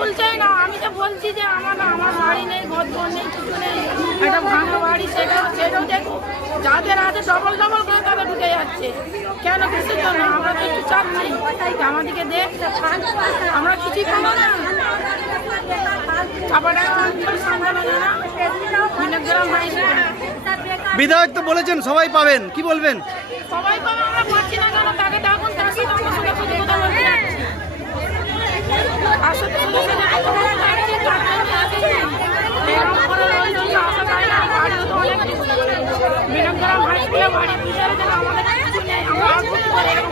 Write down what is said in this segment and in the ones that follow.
বলছে না, আমি তো বলছি যে আমার বাড়ি নেই, ঘর নেই, কিছু নেই, একটা ভাঙা বাড়ি, সেটাও দেখো। যাদের আছে ডবল করে তারা ঢুকে যাচ্ছে। কেন? কিসের জন্য? আমরা তো একটু চাচ্ছি আমাদেরকে দেখ, আমরা কিছুই পাবো না। বিধায়ক তো বলেছেন সবাই পাবেন, কি বলবেন? সবাই পাবো, আমরা পাচ্ছি না কেন? তাকে ডাকুন, তার সাথে আমরা সোজাসুজি কথা বলতে যাচ্ছি। তার সাথে সোজাসুজি কথা বলতে যাচ্ছি, তাকে নিয়ে আসি। এরকম করে রয়েছে, আসা যায় না। বাড়িও তো অনেক কিছু। বিনগ্রাম হাই স্কুলে বাড়ি বিচারে যেন আমাদের কিছু নেই, আমরা আর করতে পারি এরকম।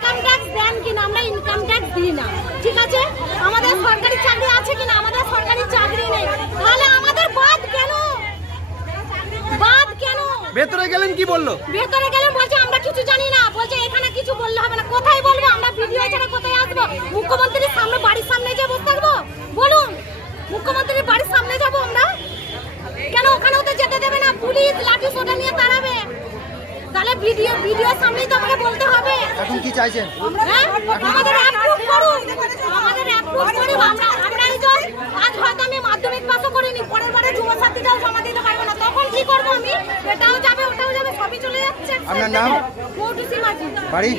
ইনকাম ট্যাক্স দেন কিনা? আমরা ইনকাম ট্যাক্স দিই না, ঠিক আছে? আমাদের সরকারি চাকরি আছে কিনা? আমাদের সরকারি চাকরি নেই। তাহলে আমাদের বাদ কেন? ভেতরে গেলেন, কি বললো? ভেতরে গেলেন বলছে আমরা কিছু জানি না, বলছে এখানে কিছু বললে হবে না। কোথায় বলবো আমরা? ভিডিও ছাড়া কোথায় আসবো? মুখ্যমন্ত্রীর সামনে, বাড়ির সামনে যে বসে থাকবো? বলুন, মুখ্যমন্ত্রীর বাড়ির সামনে যাবো আমরা? কেন? ওখানেও তো যেতে দেবে না, পুলিশ লাঠি সোটা নিয়ে তাড়াবে। তাহলে ভিডিও সামনেই তো আমাকে বলতে হবে। এখন কি চাইছেন? আমাদের অ্যাপ্রুভ করুন, আমাদের অ্যাপ্রুভ করুন। আমরা এই যে আজ হয়তো আমি মাধ্যমিক পাসও করিনি, পরের বারে যুবসাথীটাও জমা দিতে পারবো না, তখন কি করবো আমি? এটাও যাবে, ওটাও যাবে, সবই চলে যাচ্ছে। আপনার নাম? মৌটুসি মাঝি, বাড়ি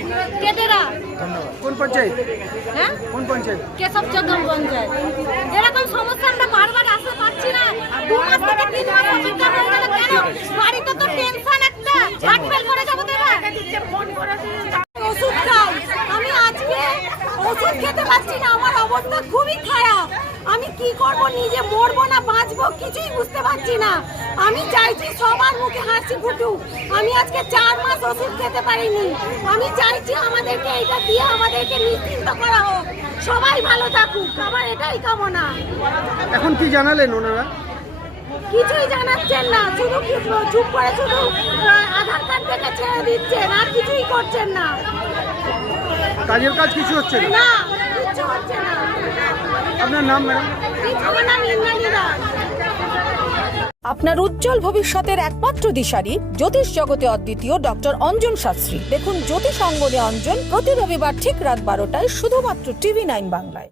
কেটেরা। ধন্যবাদ। কোন পঞ্চায়েত? হ্যাঁ, কোন পঞ্চায়েত? কেশব চন্দন পঞ্চায়েত। এরকম সমস্যা আমরা বারবার আসতে পারছি না। 2 মাস থেকে 3 মাস অপেক্ষা হয়ে গেল। কেন? বাড়িতে তো টেনশন একটা, হাটফেল করে যাবো দেবে। ওষুধ খাই, আমি আজকে ওষুধ খেতে পারছি না, আমার অবস্থা খুবই খারাপ। আমি কি করব? নিজে মরবো না বাঁচবো কিছুই বুঝতে পারছি না। আমি চাইছি সবার মুখে হাসি ফুটুক। আমি আজকে 4 মাস ওষুধ খেতে পারিনি। আমি চাইছি আমাদেরকে এটা দিয়ে আমাদেরকে নিশ্চিন্ত করা হোক, সবাই ভালো থাকুক, আমার এটাই কামনা। এখন কি জানালেন ওনারা? কিছুই জানাচ্ছেন না, শুধু চুপ করে শুধু আধার কার্ড দেখে ছেড়ে দিচ্ছেন, আর কিছুই করছেন না। কাজের কাজ কিছু হচ্ছে না? না, কিছু হচ্ছে না। আপনার নাম ম্যাডাম? আমার নাম ইন্দ্রাণী দাস। আপনার উজ্জ্বল ভবিষ্যতের একমাত্র দিশারি জ্যোতিষ জগতে অদ্বিতীয় ডক্টর অঞ্জন শাস্ত্রী। দেখুন জ্যোতিষ অঙ্গনে অঞ্জন প্রতি রবিবার ঠিক রাত 12টায় শুধুমাত্র TV9 বাংলায়।